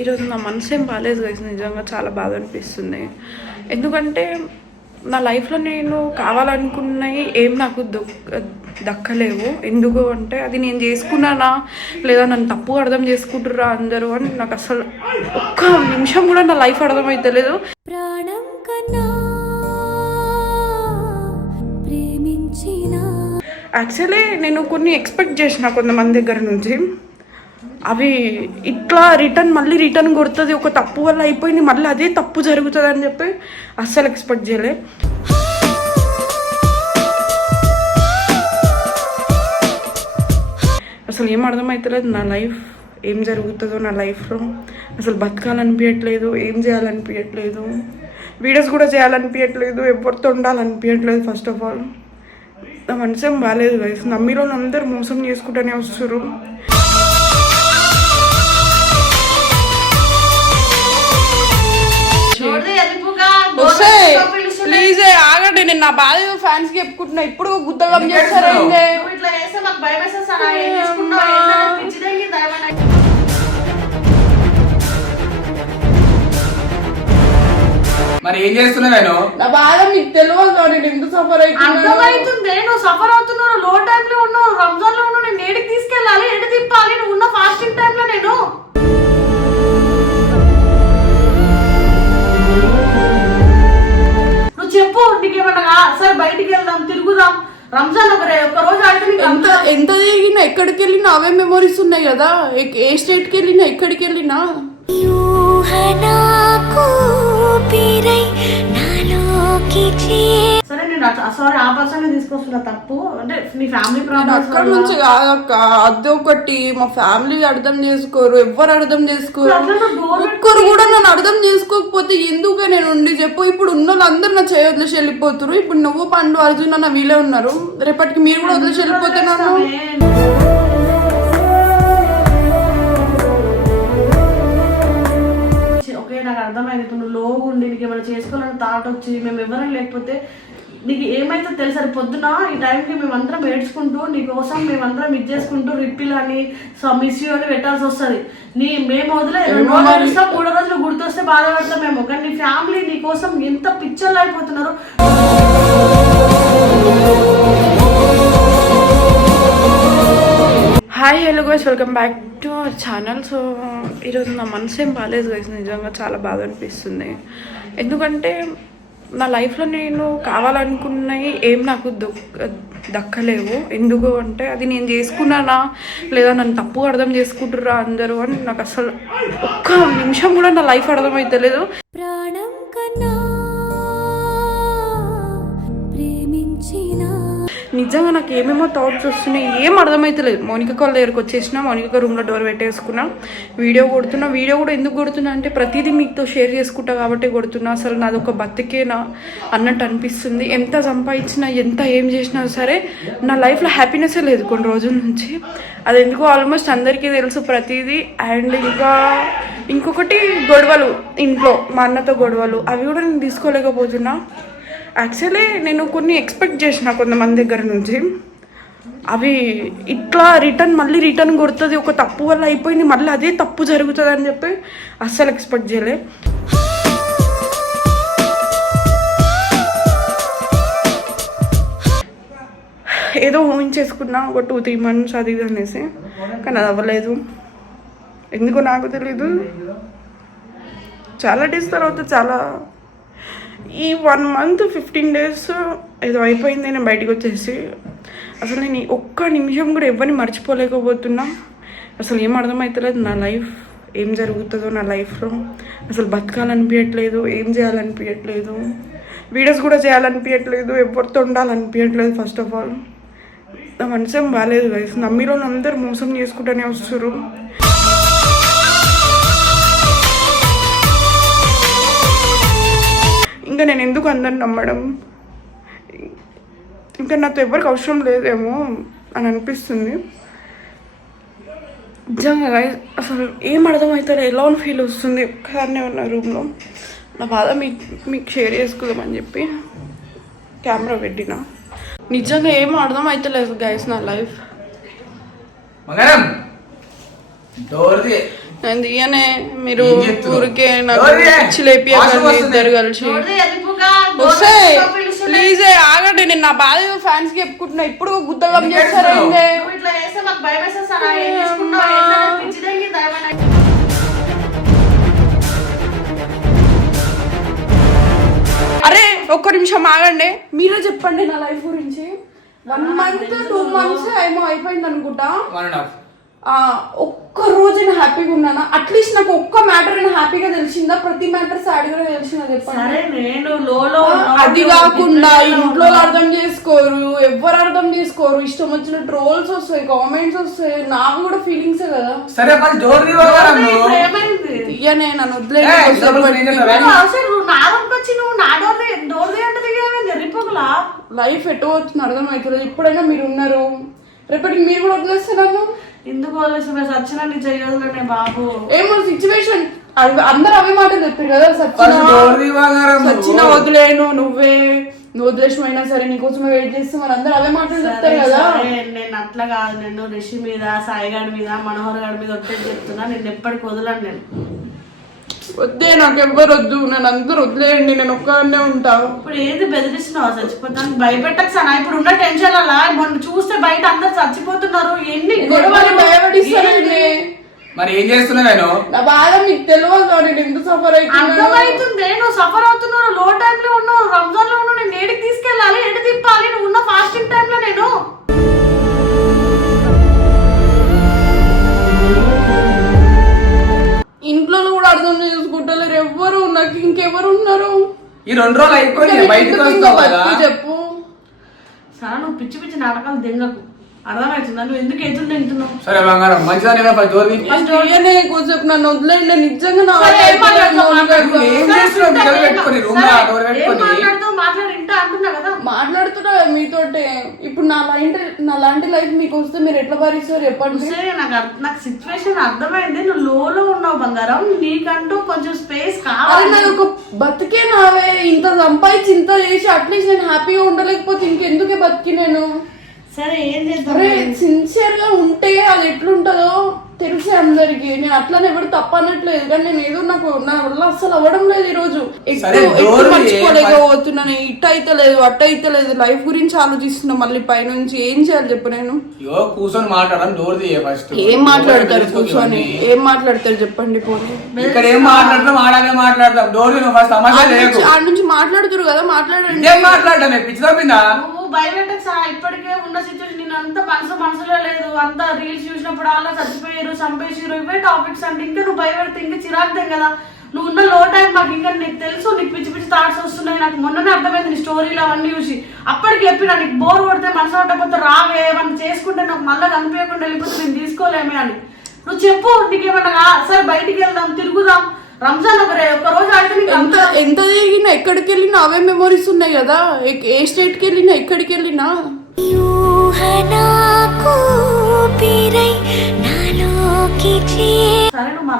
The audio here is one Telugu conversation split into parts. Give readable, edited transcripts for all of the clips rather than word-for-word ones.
ఈరోజు నా మనసు ఏం బాగాలేదు గైస్, నిజంగా చాలా బాధ అనిపిస్తుంది. ఎందుకంటే నా లైఫ్లో నేను కావాలనుకున్నవి ఏం నాకు దక్కలేవు. ఎందుకు అంటే అది నేను చేసుకున్నానా లేదా నన్ను తప్పు అర్థం చేసుకుంటుర్రా అందరూ అని నాకు అసలు ఒక్క నిమిషం కూడా నా లైఫ్ అర్థమైతలేదు. ప్రాణం కన్నా యాక్చువల్లీ నేను కొన్ని ఎక్స్పెక్ట్ చేసిన కొంతమంది దగ్గర నుంచి, అవి ఇట్లా మళ్ళీ రిటర్న్ కొడుతుంది, ఒక తప్పు వల్ల అయిపోయింది మళ్ళీ అదే తప్పు జరుగుతుంది అని చెప్పి అస్సలు ఎక్స్పెక్ట్ చేయలే. అసలు ఏం అర్థమవుతలేదు నా లైఫ్ ఏం జరుగుతుందో నా లైఫ్లో. అసలు బతకాలనిపించట్లేదు, ఏం చేయాలనిపించట్లేదు, వీడియోస్ కూడా చేయాలనిపించట్లేదు, ఎవరితో ఉండాలనిపించట్లేదు. ఫస్ట్ ఆఫ్ ఆల్ నా మనసు ఏం బాగాలేదు గైస్. నమ్మిలో అందరూ మోసం చేసుకుంటూనే వస్తారు. ప్లీజ్ ఆగండి, నేను నా బాధ ఫ్యాన్స్ కి చెప్పుకుంటున్నా. ఇప్పుడు గుద్దగం చేస్తారా? మరి ఏం చేస్తున్నా నేను? నా బాధ మీకు తెలియదు, నేను ఎందుకు సఫర్ అవుతుంది. నువ్వు సఫర్ అవుతున్నావు, లో టైమ్ లో ఉన్నావు, రంజాన్ లో ఉన్నావు. నేను ఏడికి తీసుకెళ్ళాలి, ఎటు తిప్పాలి? నువ్వు ఉన్న ఫాస్టింగ్ టైమ్ లో నేను నువ్వు చెప్పు, నీకేమన్నా సరే బయటికి వెళ్దాం, తిరుగుదాం. రంజాన్ ఒక రోజు అయితే ఎంత తిరిగినా ఎక్కడికి వెళ్ళినా అవే మెమోరీస్ ఉన్నాయి కదా. ఏ స్టేట్ కి వెళ్ళినా ఎక్కడికి వెళ్ళినా సరే నేను సారీ ఆ పర్సన్ తీసుకొస్తున్నా. తప్పు అంటే మీ ఫ్యామిలీ ప్రాబ్లమ్ అక్కడ నుంచి కాదక్క, అదొకటి. మా ఫ్యామిలీ అర్థం చేసుకోరు, ఎవ్వరు అర్థం చేసుకోరు. ఒక్కరు కూడా నన్ను అర్థం చేసుకోకపోతే ఎందుకు నేను ఉండి చెప్పు. ఇప్పుడు ఉన్న వాళ్ళందరూ నా చేయి వదిలేసి వెళ్ళిపోతారు. ఇప్పుడు నువ్వు పండు అర్జున్ అన్న వీళ్ళే ఉన్నారు, రేపటికి మీరు కూడా వదిలేసి వెళ్ళిపోతే నన్ను నాకు అర్థమైంది. నువ్వు లోగు ఉండి నీకు ఏమైనా చేసుకోవాలని థాట్ వచ్చి మేము ఎవరైనా లేకపోతే నీకు ఏమైతే తెలుసు. పొద్దున ఈ టైంకి మేమందరం ఏడ్చుకుంటూ నీకోసం మేమందరం ఇది చేసుకుంటూ రిప్పిల్ అని మిస్ యూ అని పెట్టాల్సి వస్తుంది. మేము వదిలే 2 రోజులు ఇస్తాం, 3 రోజులు గుర్తొస్తే బాధపడతాం మేము. కానీ నీ ఫ్యామిలీ నీ కోసం ఎంత పిచ్చర్లు అయిపోతున్నారు. Hi hello guys, welcome back to our channel. So ఈరోజు నా మనసు ఏం బాగాలేదు గైస్, నిజంగా చాలా బాధ అనిపిస్తుంది. ఎందుకంటే నా లైఫ్లో నేను కావాలనుకున్నవి ఏం నాకు దక్కలేవు. ఎందుకు అంటే అది నేను చేసుకున్నానా లేదా నన్ను తప్పు అర్థం చేసుకుంటుర్రా అందరూ అని నాకు అసలు ఒక్క నిమిషం కూడా నా లైఫ్ అర్థమైతలేదు. ప్రాణం కన్నా నిజంగా నాకు ఏమేమో థాట్స్ వస్తున్నాయి, ఏం అర్థమవుతలేదు. మౌనిక వాళ్ళ దగ్గరకు వచ్చేసిన, మౌనిక రూమ్లో డోర్ పెట్టేసుకున్నా, వీడియో కొడుతున్నా. వీడియో కూడా ఎందుకు కొడుతున్నా అంటే ప్రతిదీ మీతో షేర్ చేసుకుంటా కాబట్టి కొడుతున్నా. అసలు నాది ఒక బతికేనా అన్నట్టు అనిపిస్తుంది. ఎంత సంపాదించినా ఎంత ఏం చేసినా సరే నా లైఫ్లో హ్యాపీనెస్సే లేదు కొన్ని రోజుల నుంచి. అది ఎందుకో ఆల్మోస్ట్ అందరికీ తెలుసు ప్రతిదీ. అండ్ ఇంకొకటి గొడవలు ఇంట్లో, మా అన్నతో గొడవలు, అవి కూడా నేను తీసుకోలేకపోతున్నా. యాక్చువల్లీ నేను కొన్ని ఎక్స్పెక్ట్ చేసిన కొంతమంది దగ్గర నుంచి, అవి ఇట్లా మళ్ళీ రిటర్న్ కొడుతుంది, ఒక తప్పు వల్ల అయిపోయింది మళ్ళీ అదే తప్పు జరుగుతుంది అని చెప్పి అస్సలు ఎక్స్పెక్ట్ చేయలే. ఏదో ఊహించేసుకున్నా ఒక 2-3 months అది ఇది అనేసి, కానీ అది అవ్వలేదు. ఎందుకో నాకు తెలీదు. చాలా డేస్ తర్వాత ఈ 1 month 15 days ఏదో అయిపోయింది నేను బయటకు వచ్చేసి. అసలు నేను ఒక్క నిమిషం కూడా ఎవరిని మర్చిపోలేకపోతున్నా. అసలు ఏం అర్థమవుతలేదు నా లైఫ్ ఏం జరుగుతుందో నా లైఫ్లో. అసలు బతకాలనిపించట్లేదు, ఏం చేయాలనిపించట్లేదు, వీడియోస్ కూడా చేయాలనిపించట్లేదు, ఎవరితో ఉండాలనిపించట్లేదు. ఫస్ట్ ఆఫ్ ఆల్ నా మనసు ఏం బాగాలేదు గైస్. నమ్మిలో అందరూ మోసం చేసుకుంటూనే వస్తారు. ఇంకా నేను ఎందుకు అందరిని నమ్మడం, ఇంకా నాతో ఎవరికి అవసరం లేదేమో అని అనిపిస్తుంది నిజంగా గైస్. అసలు ఏం అర్థమవుతారో ఎలా ఫీల్ వస్తుంది. ఒక్కసారినే ఉన్న రూమ్లో నా బాధ మీకు షేర్ చేసుకుందామని చెప్పి కెమెరా పెట్టిన. నిజంగా ఏం అర్థం అవుతలేదు గైస్ నా లైఫ్. అది ఇయనే మీరు ఏం చేస్తున్నావు? ఊరికే నాకు ఎవరిది? పిచ్చి లేపియాలి వాష్ ఇద్దరు కలిసి వస్తే ప్లీజ్ ఆగండి. నేను నా బాధ ఫ్యాన్స్ కి చెప్పుకుంటున్నా. ఇప్పుడు గుద్దగం చేస్తారా ఏంది? ఇట్లా చేస్తే మాకు భయం వేసేస్తారా? ఏం తీసుకున్నావు? ఏంటని పిచ్చిదేంగి దయమని. అరే ఒక్క నిమిషం ఆగండి. మీరే చెప్పండి నా లైఫ్ గురించి. 1 month 2 months ఏమో అయిపోయింది అనుకుంటా. 1.5. ఒక్క రోజు నేను హ్యాపీగా ఉన్నానా? అట్లీస్ట్ నాకు ఒక్క మ్యాటర్ నేను హ్యాపీగా తెలిసిందా? ప్రతి మ్యాటర్ సాడ్ గా తెలిసిందా చెప్పండి. సరే నేను లోలో అది కాకుండా ఇంట్లో అర్థం చేసుకోరు, ఎవ్వరు అర్థం చేసుకోరు. ఇష్టం వచ్చిన ట్రోల్స్ వస్తాయి, కామెంట్స్ వస్తాయి. నాకు కూడా ఫీలింగ్స్ కదా. సరే మరి డోర్ ఏమైంది? ఇయ్యనే నన్ను నువ్వు నా రూమ్కి వచ్చి నువ్వు నా డోర్ అంటే జరిపోకలా లైఫ్ ఎటు అవుతుంది అర్థమవుతుంది. ఇప్పుడైనా మీరు ఉన్నారు, రేపటికి మీరు కూడా వదిలేస్తే నన్ను ఎందుకు వదిలేసి సచ్చినా నీ చెయ్యదులే బాబు. ఏమో సిచ్యువేషన్ అందరు అవే మాటలు చెప్పారు కదా. సచ్చిన వదిలేను, నువ్వు వదిలేసిపోయినా సరే నీకోసమే వెయిట్ చేస్తే మరి అందరు అవే మాటలు చెప్తారు కదా. నేను అట్లా కాదు, నేను రిషి మీద, సాయి గారి మీద, మనోహర్ గారి మీద వచ్చేది చెప్తున్నా. నేను ఎప్పటికి వదలను. నేను వద్దే, నాకు ఎవ్వరు వద్దు, నన్ను అందరు వదిలేయండి, నేను ఒక్కనే ఉంటా. ఇప్పుడు ఏది బెదిరిస్తున్నావు? చచ్చిపోతాను భయపెట్టకు సార్. ఇప్పుడు ఉన్న టెన్షన్ అలా మొన్న చూస్తే బయట అందరు చచ్చిపోతున్నారు. ఎన్ని గొడవలు భయపడిస్తానండి. మరి ఏం చేస్తున్నావు? నేను నా బాధ మీకు తెలియదు. నేను ఎంత సఫర్ అర్థమవుతుంది. నువ్వు సఫర్ అవుతున్నావు, లో టైమ్ లో ఉన్నావు, రంజాన్ లో ఉన్నావు. నేను ఏడికి తీసుకెళ్ళాలి, ఎటు తిప్పాలి? నువ్వు ఉన్న ఫాస్టింగ్ టైమ్ లో నేను ఇంట్లో కూడా అర్థం చేసుకుంటలేరు ఎవ్వరు. నాకు ఇంకెవరు ఉన్నారు? ఈ 2 రోజులు అయిపోయింది, బయటకు వస్తావు కదా. చెప్పు. సరే నువ్వు పిచ్చి పిచ్చి నాటకాలు దింగకు. అర్థమవుతుందా? నువ్వు ఎందుకు ఎదురు తింటున్నావు? సరే బంగారం మంచిదా. కొంచెం నన్ను వదిలేండి. నిజంగా నా మాట్లాడుతున్నా మీతోటే. ఇప్పుడు నా లాంటి లైఫ్ మీకు వస్తే మీరు ఎట్లా భరిస్తారు చెప్పండి. నాకు సిచ్యువేషన్ అర్థమైంది. నువ్వు లోలో ఉన్నావు బంగారం. నీకంటూ కొంచెం స్పేస్ కావాలి. నాకు ఒక బతికే నావే. ఇంత సంపాదించి ఇంత చేసి అట్లీస్ట్ నేను హ్యాపీగా ఉండలేకపోతే ఇంకెందుకే బతికి నేను. సరే ఏం చేద్దాం? సిన్సియర్ గా ఉంటే అది ఎట్లుంటదో తెలిసే అందరికి. నేను అట్లానే ఎవరు తప్ప అనట్లేదు, కానీ నేను ఏదో నాకు నా వల్ల అసలు అవ్వడం లేదు. ఈ రోజు ఎక్కువ మర్చిపోలేకపోతున్నాను. ఇట్ అయితే లేదు, అట్ అయితే లేదు. లైఫ్ గురించి ఆలోచిస్తున్నా మళ్ళీ పైనుంచి. ఏం చేయాలి చెప్పు? నేను కూర్చొని మాట్లాడడం. డోర్ తీయ ఫస్ట్. ఏం మాట్లాడతారు కూర్చొని? ఏం మాట్లాడతారు చెప్పండి పోనీ. ఇక్కడ ఏం మాట్లాడతాం? ఆడానే మాట్లాడతాం. డోర్ తీయ ఫస్ట్. ఆడ నుంచి మాట్లాడుతురు కదా, మాట్లాడండి. ఏం మాట్లాడతాను? పిచ్చిదా నువ్వు భయపెట్టకు సార్. ఇప్పటికే ఉన్న సిచ్యువేషన్ నేను అంత మనసులో లేదు. అంతా రీల్స్ చూసినప్పుడు అలా చచ్చిపోయారు, చంపేసారు, ఇవే టాపిక్స్. అంటే ఇంకా నువ్వు భయపెడితే ఇంకా చిరాకుదే కదా. నువ్వు ఉన్న లో టైం మాకు ఇంకా నీకు తెలుసు. నీకు పిచ్చి పిచ్చి థాట్స్ వస్తున్నాయి. నాకు మొన్ననే అర్థమైంది నీ స్టోరీలు అవన్నీ చూసి. అప్పటికి చెప్పినా నీకు బోర్ కొడితే మనసు పట్టకపోతే రావే, ఏమన్నా చేసుకుంటే నాకు మళ్ళీ కనిపించకుండా వెళ్ళిపోతే నేను తీసుకోలేమే అని నువ్వు చెప్పు. నీకేమన్నా సరే బయటికి వెళ్దాం, తిరుగుదాం. రంజాన్ ఒక రోజు అయితే ఎంత తిరిగినా ఎక్కడికి వెళ్ళినా అవే మెమోరీస్ ఉన్నాయి కదా. ఏ స్టేట్ కి వెళ్ళినా ఎక్కడికి వెళ్ళినా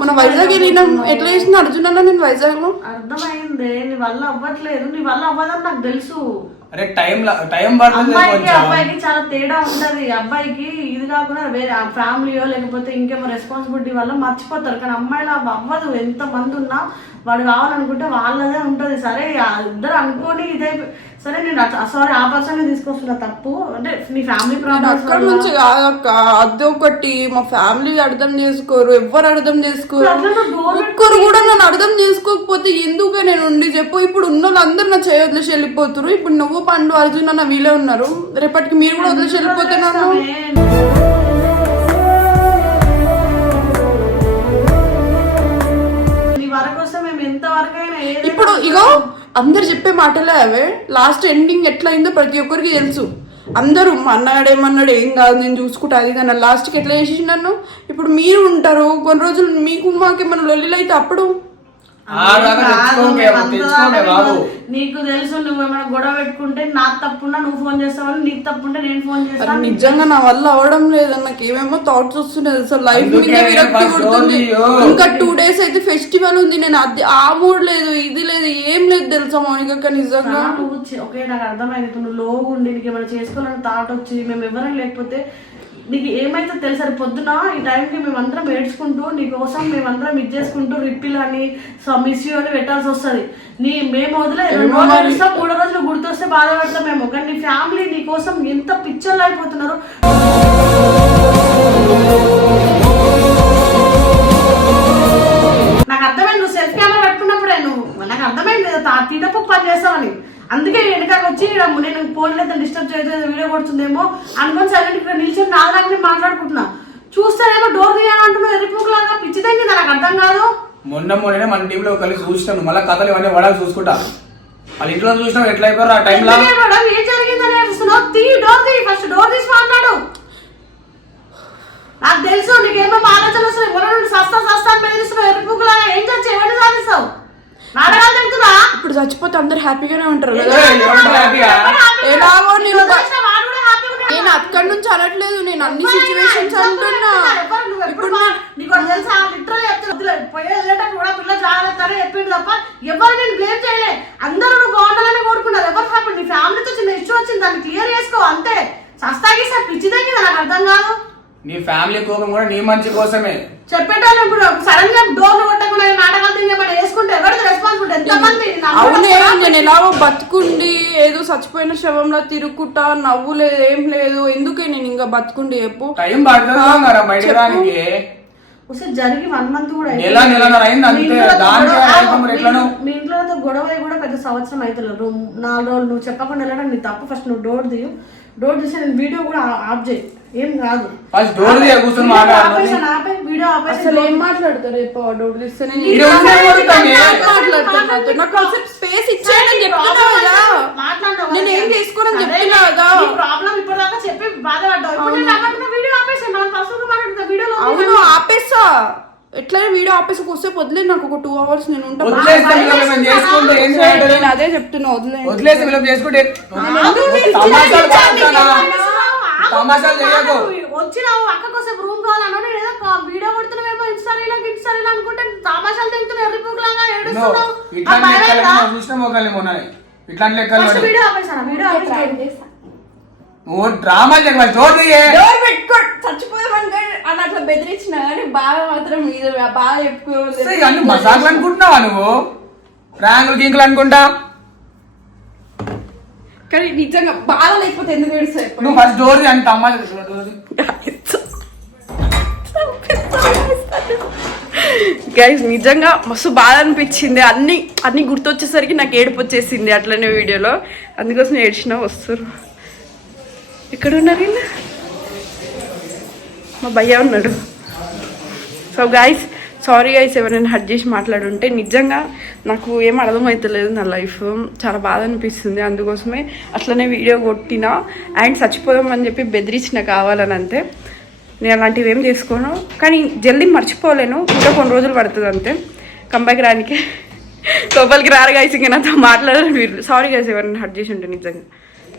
మన వైజాగ్ వెళ్ళినాం. ఎట్లా చేసిన అర్జున్ అన్న నేను వైజాగ్ లో. అర్థమైంది. నీ వల్ల అవ్వట్లేదు, నీ వల్ల అవ్వదని నాకు తెలుసు. అబ్బాయికి చాలా తేడా ఉంటది. అబ్బాయికి ఇది కాకుండా వేరే ఫ్యామిలీయో లేకపోతే ఇంకేమో రెస్పాన్సిబిలిటీ వల్ల మర్చిపోతారు. కానీ అమ్మాయిలు అవ్వదు. ఎంత మంది ఉన్నా వాడు కావాలనుకుంటే వాళ్ళదే ఉంటది. సరే ఇద్దరు అనుకోని ఇదే. సరే నేను సారీ ఆ పర్సన్ తీసుకొస్తున్నా తప్పు. అంటే నీ ఫ్యామిలీ ప్రాబ్లమ్స్ అక్కడ నుంచి కాదక్క. అదొకటి మా ఫ్యామిలీ అర్థం చేసుకోరు, ఎవ్వరు అర్థం చేసుకోరు. ఒక్కరు కూడా నన్ను అర్థం చేసుకోకపోతే ఎందుకే నేను ఉండి చెప్పు. ఇప్పుడు ఉన్న వాళ్ళందరూ నా చేయి వదిలేసి వెళ్ళిపోతారు. ఇప్పుడు నువ్వు పండు అర్జున్ అన్న వీళ్ళే ఉన్నారు. రేపటికి మీరు కూడా వదిలేసి వెళ్ళిపోతున్నాను. ఇప్పుడు ఇగో అందరు చెప్పే మాటలే అవే. లాస్ట్ ఎండింగ్ ఎట్లా అయిందో ప్రతి ఒక్కరికి తెలుసు. అందరూ మా అన్నగాడు ఏమన్నాడు, ఏం కాదు నేను చూసుకుంటా అది కానీ లాస్ట్కి ఎట్లా చేసి నన్ను. ఇప్పుడు మీరు ఉంటారు కొన్ని రోజులు, మీకు మాకేమన్నా లొల్లిలు అయితే అప్పుడు నీకు తెలుసు. నువ్వేమైనా గొడవ పెట్టుకుంటే నాకు తప్పున్నా నువ్వు ఫోన్ చేస్తావని, నీకు తప్పుంటే నేను ఫోన్ చేస్తాను. నిజంగా నా వల్ల అవడం లేదు. నాకు ఏమేమో థాట్స్ వస్తున్నాయి. అసలు లైఫ్ మీద విరక్తి కొడుతుంది. ఇంకా 2 days అయితే ఫెస్టివల్ ఉంది. నేను అది ఆ మూడ్ లేదు, ఇది లేదు, ఏం లేదు తెలుసా మౌనిక. నిజంగా నువ్వు ఓకే నాకు అర్థమైంది. నువ్వు లోగు ఉండి నీకు ఏమైనా చేసుకోవాలని థాట్ వచ్చి మేము ఎవరైనా లేకపోతే నీకు ఏమైతే తెలుసా పొద్దున ఈ టైంకి మేమందరం ఏడ్చుకుంటూ నీకోసం మేమందరం ఇది చేసుకుంటూ రిప్పిల్ అని మిస్ యూ అని పెట్టాల్సి వస్తుంది. మేము వదిలే 2 రోజులు ఏడుస్తాం, 3 రోజులు గుర్తొస్తే బాధపడతాం మేము. కానీ నీ ఫ్యామిలీ నీ కోసం ఎంత పిక్చర్లు అయిపోతున్నారు. నాకు అర్థమైంది నువ్వు సెల్ఫ్ కెమెరా పెట్టుకున్నప్పుడే నాకు అర్థమైంది తీటప్పు పని చేస్తావని. అందుకే వెనకాల వచ్చి నేను ఫోన్ లేదా డిస్టర్బ్ చేయలేదు వీడియో కొడుతుందేమో అనుకొని సైలెంట్ ఇక్కడ నిల్చొని నాలుగు మాట్లాడుకుంటున్నా. చూస్తేనేమో డోర్ తీయాలంటున్నావు ఎర్రిపులాగా పిచ్చి తగ్గింది. నాకు అర్థం కాదు. మొన్న మన టీంలో కలిసి చూసినాను. మళ్ళీ కథలు ఇవన్నీ వడాలి చూసుకుంటా. వాళ్ళ ఇంట్లో చూసినావు ఎట్లా అయిపోయారు ఆ టైంలో. ఏం జరిగిందని ఏడుస్తున్నావు? డోర్ తీ, ఫస్ట్ డోర్ తీసి మాట్లాడు. నాకు తెలుసు నీకేమో ఆలోచన వస్తుంది. ఎవరు సస్తా బెదిరిస్తున్నావు ఎర్రిపులాగా. ఏం చేసి ఎవరిని సాధిస్తావు? నాటకాలు చెప్తున్నా. ఇప్పుడు చచ్చిపోతే అందరు హ్యాపీగానే ఉంటారు కదా. ఎలాగో నేను అక్కడి నుంచి అనట్లేదు, నేను అన్ని సిచ్యువేషన్స్ అంటున్నా. ఇప్పుడు నీకు తెలుసా లిటరల్ వెళ్ళేటప్పుడు కూడా పిల్ల జాగ్రత్తగా చెప్పింది తప్ప ఎవరు నేను బ్లేమ్ చేయలే. అందరూ నువ్వు బాగుండాలని కోరుకున్నారు. ఎవరు హ్యాపీ? నీ ఫ్యామిలీతో చిన్న ఇష్యూ వచ్చింది, దాన్ని క్లియర్ చేసుకో అంతే. సస్తాకి సార్ పిచ్చి తగ్గింది. నాకు అర్థం కాదు. నీ ఫ్యామిలీ కోపం కూడా నీ మంచి కోసమే చెప్పేటాను. ఇప్పుడు సడన్ గా డోర్లు కొట్టకుండా నాటకాలు తిరిగి వేసుకుంటే ఎవరిది రెస్పాన్సిబిలిటీ? ఎంతమంది? అవునే, నేను ఎలాగో బతుకుండి ఏదో చచ్చిపోయిన శవంలో తిరుగుకుంటా, నవ్వు లేదు ఏం లేదు. ఎందుకే నేను ఇంకా బతుకుండి చెప్పు. టైం పడుతుంది బయటకు రానికి. జరిగి 1 month కూడా మీ ఇంట్లో గొడవ కూడా పెద్ద సంవత్సరం అవుతలేదు. 4 రోజులు నువ్వు చెప్పకుండా వెళ్ళడం నీ తప్పు. ఫస్ట్ నువ్వు డోర్ తీయు. డోర్ తీసి నేను వీడియో కూడా ఆఫ్ చేయి. ఏం కాదు. వీడియో అసలు ఏం మాట్లాడతారు డోర్ తీస్తే? స్పేస్ ఇచ్చానని చెప్తున్నా కదా. నేను ఏం చేసుకోనని చెప్తున్నా కదా. ప్రాబ్లం ఇప్పటిదాకా చెప్పి బాధపడ్డావు. వీడియో ఆపేసాను. మనం పర్సనల్ మాట్లాడుతున్నా. వీడియోలో అవును ఆపేసా. ఎట్లయినా వీడియో ఆపేసి వస్తే వదిలేదు. నాకు ఒక 2 hours నేను ఉంటాను. నేను అదే చెప్తున్నా, వదిలేసి వచ్చినావు అక్క కోసం రూమ్ కావాలన్నా ఏదో వీడియో కొడుతున్నావేమో ఇన్స్టారీలో అనుకుంటే తమాషాలు తింటున్నా ఎర్రిపులాగా ఏడుస్తున్నావు. వీడియో ఆపేసాను. వీడియో డ్రామా చచ్చిపోయామని అని అట్లా బెదిరించిన కానీ బాగా మాత్రం మీద బాగా చెప్పుకోవాలి. మసాకులు అనుకుంటున్నావా నువ్వు? ర్యాంకులు గింకులు అనుకుంటా. కానీ నిజంగా బాధ లేకపోతే ఎందుకు ఏడుస్తాయి? నువ్వు ఫస్ట్ డోర్ అంత అమ్మ గైస్ నిజంగా మస్తు బాధ అనిపించింది. అన్ని గుర్తొచ్చేసరికి నాకు ఏడుపు వచ్చేసింది అట్లనే వీడియోలో. అందుకోసం ఏడ్చినా. వస్తారు. ఎక్కడ ఉన్నారు వీళ్ళు? మా భయ్య ఉన్నాడు. సో గైస్ సారీ గైస్ ఎవరైనా హర్ట్ చేసి మాట్లాడుంటే. నిజంగా నాకు ఏం అర్థమవుతలేదు. నా లైఫ్ చాలా బాధ అనిపిస్తుంది. అందుకోసమే అట్లనే వీడియో కొట్టినా. అండ్ చచ్చిపోదామని చెప్పి బెదిరించిన కావాలని అంతే. నేను అలాంటివి ఏం చేసుకోను. కానీ జల్దీ మర్చిపోలేను. ఇంకా కొన్ని రోజులు పడుతుంది అంతే కంబ్యాక్ రానికి. లోపలికి రారు గైస్. ఇంకా నాతో మాట్లాడాలని. సారీ గైస్ ఎవరైనా హర్ట్ చేసి ఉంటే నిజంగా.